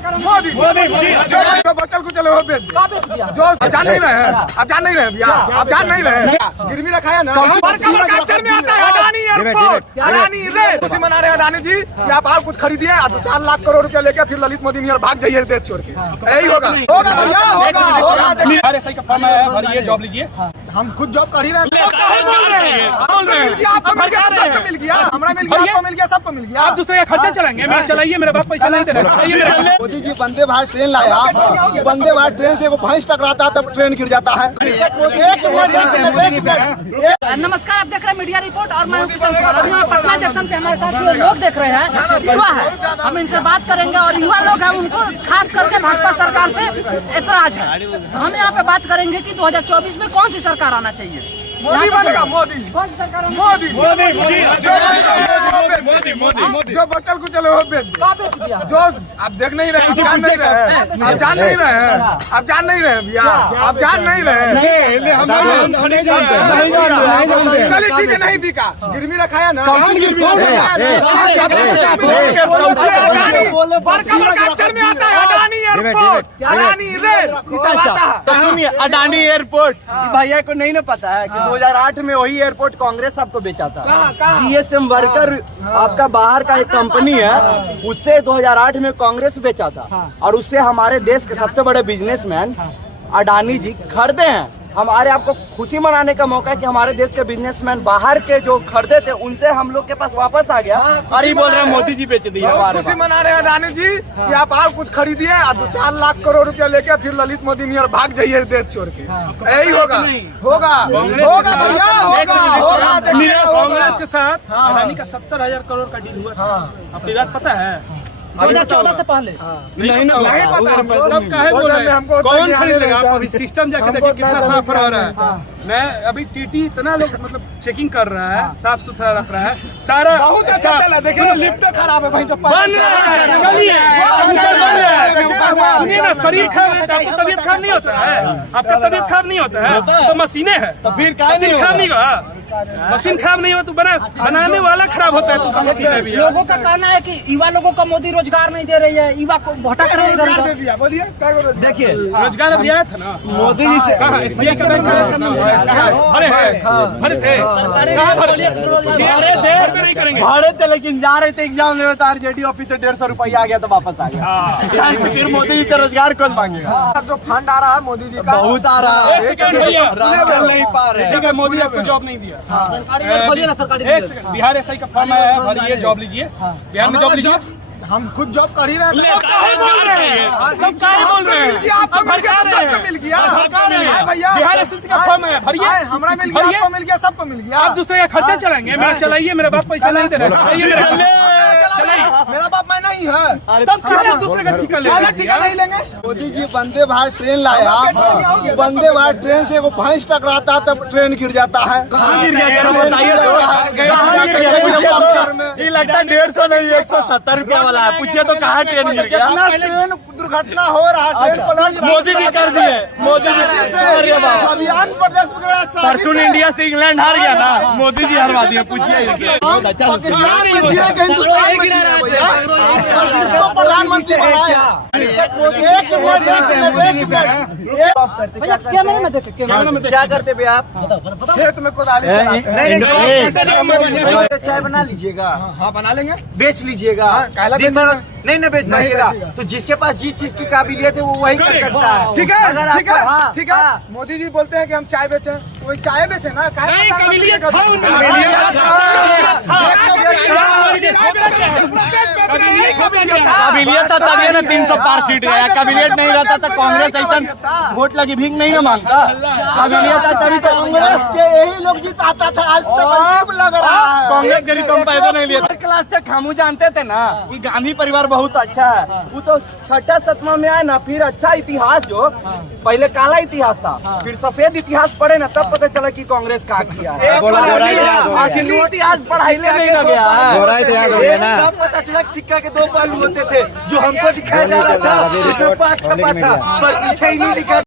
मोदी जो बच्चल को चले वो बेच दिया। जो जान नहीं रहे हैं, आप जान नहीं रहे भैया, आप जान नहीं रहे, गिरवी रखा है ना। अक्षर में आता है अडानी एयरपोर्ट, अडानी रेट खुशी मना रहे हैं अडानी जी कि आप कुछ खरीदिए 4 लाख करोड़ रुपया लेके फिर ललित मोदी नियर भाग जाइए देश छोड़ के। यही होगा भैया, होगा। सही का फॉर्म है, भरिए, जॉब लीजिए। हम खुद जॉब कर ही रहे हैं। आपको मिल गया, सबको मिल गया, हमरा मिल गया, आपको मिल गया, सबको मिल गया। आप दूसरे का खर्चा चलाएंगे, मैं चलाइए, मेरा बाप पैसा नहीं दे रहा। मोदी जी वंदे भारत ट्रेन लाया, वंदे भारत ट्रेन से वो भैंस टकराता है तब ट्रेन गिर जाता है। नमस्कार, आप देख रहे हैं मीडिया रिपोर्ट और मैं अभी पटना जंक्शन पे हमारे साथ जो लोग देख रहे हैं युवा है, हम इनसे बात करेंगे और युवा लोग हैं, उनको खास करके भाजपा सरकार से ऐतराज है। हम यहाँ पे बात करेंगे कि 2024 में कौन सी सरकार आना चाहिए। मोदी बनेगा, मोदी। कौन सी सरकार? मोदी जो बच्चल को चले वो बेच दिया। जो आप देख नहीं रहे, जान नहीं रहे, आप जान नहीं रहे, आप जान नहीं रहे भैया, आप जान नहीं रहे। चलिए ठीक है, नहीं बिका, गिरवी रखा है ना। अक्षर में आता है अडानी एयरपोर्ट, अडानी रेट। सुनिए, अडानी एयरपोर्ट भैया को नहीं ना पता है कि 2008 में वही एयरपोर्ट कांग्रेस आपको बेचा था। जीएसएम वर्कर आपका बाहर का एक कंपनी है, उससे 2008 में कांग्रेस बेचा था और उससे हमारे देश के सबसे बड़े बिजनेसमैन अडानी जी खरीदे हैं। हमारे आपको खुशी मनाने का मौका है कि हमारे देश के बिजनेसमैन बाहर के जो खरीदे थे उनसे हम लोग के पास वापस आ गया और ये बोल रहे हैं मोदी जी बेच दिए। खुशी मना रहे हैं अडानी जी कि आप कुछ खरीदिए 4 लाख करोड़ रुपया लेके फिर ललित मोदी नियर भाग जाइए देश छोड़ के। यही होगा, होगा, होगा भैया, होगा। कांग्रेस के साथ अडानी का 70,000 करोड़ का डील हुआ था, आपको याद पता है? 2014 से पहले नहीं पता हमको। तब काहे बोल रहे हैं? कौन खरीदेगा? आप अभी सिस्टम जाके देखिए कितना साफ रह रहा है। मैं अभी टीटी इतना लोग मतलब चेकिंग कर रहा है, साफ सुथरा रख रहा है सारा। बहुत अच्छा चला, देखिए ना लिफ्ट खराब है भाई, जो बन रहा है, चलिए सुनिए ना, शरीर खराब है, आपको तबीयत खराब नहीं होता है, आपका तबीयत खराब नहीं होता है तो मशीनें है, तो फिर खराब नहीं होगा। मशीन खराब नहीं हो तो बनाने वाला खराब होता है। तो लोगों का कहना है कि युवा लोगों को मोदी रोजगार नहीं दे रही है, युवा को भटक रहे हैं। दिया, बोलिए देखिए, रोजगार दिया था ना मोदी जी से। कहाँ SBI का बैंक भरे थे लेकिन जा रहे थे एग्जाम देने तो RJD ऑफिस से 150 रुपया आ गया तो वापस आ गया। फिर मोदी जी से रोजगार कौन मांगेगा? जो फंड आ रहा है मोदी जी का बहुत आ रहा है, चल नहीं पा रहे। मोदी आपको जॉब नहीं दिया। बोलिए ना सरकारी। एक सेकंड, बिहार SI का फॉर्म है, भरिए, जॉब लीजिए। बिहार में जॉब लीजिए। हम खुद जॉब कर ही रहे हैं। आपको मिल गया, सबको मिल गया भैया। बिहार SI का फॉर्म है, भरिए, हमरा मिल गया, आपको मिल गया, सबको मिल गया। आप दूसरे का खर्चा चलाएंगे, मैं चलाइए, मेरा बाप पैसा नहीं दे रहा। मेरा बाप मैं नहीं है, तब क्या दूसरे का ठिका अलग ठिका नहीं लेंगे। मोदी जी वंदे भारत ट्रेन लाया, वंदे भारत ट्रेन से वो भैंस टकराता है तब ट्रेन गिर जाता है। कहाँ गिर गया? ये लगता है 150 नहीं 170 रुपया वाला है। पूछिए तो कहाँ ट्रेन गिर गया? ट्रेन दुर्घटना हो रहा है, ट्रेन पलट मोदी जी कर दिए, मोदी जी अभियान प्रदेश परसों इंडिया से इंग्लैंड हार गया ना, मोदी जी हरवा दिए। पूछिए बहुत अच्छा प्रधानमंत्री कैमरे में देखे, कैमरे में क्या करते भैया आप? खेत में कोदाली चलाते। चाय बना लीजिएगा। हाँ बना लेंगे, बेच लीजिएगा। नहीं ना बेच पाइएगा तो जिसके पास जिस चीज की काबिलियत है वो वही कर सकता है। ठीक है, अगर ठीक है, हाँ, ठीक है। मोदी जी बोलते हैं कि हम चाय बेचें, वही चाय बेचे ना। काबिलियत था तभी ना 300 पार सीट गया। काबिलियत नहीं रहता तो कांग्रेस ऐसा वोट लगी भीख नहीं ना मांगता। काबिलियत था तभी तो कांग्रेस के यही लोग जिताता था। आज तक अजीब लग रहा है। कांग्रेस गरीब कम पैसा नहीं लिया। क्लास तक हम जानते थे ना कि गांधी परिवार बहुत अच्छा है। वो तो 6ठा 7वां में आए ना, फिर अच्छा इतिहास जो पहले काला इतिहास था, फिर सफेद इतिहास पढ़े ना तब पता चला कि कांग्रेस का किया है। असली इतिहास पढ़ाई ले नहीं लग गया है। तब पता चला सिक्का के 2 पहलू होते थे। जो हमको दिखाया जा रहा था पर पीछे ही नहीं दिखा।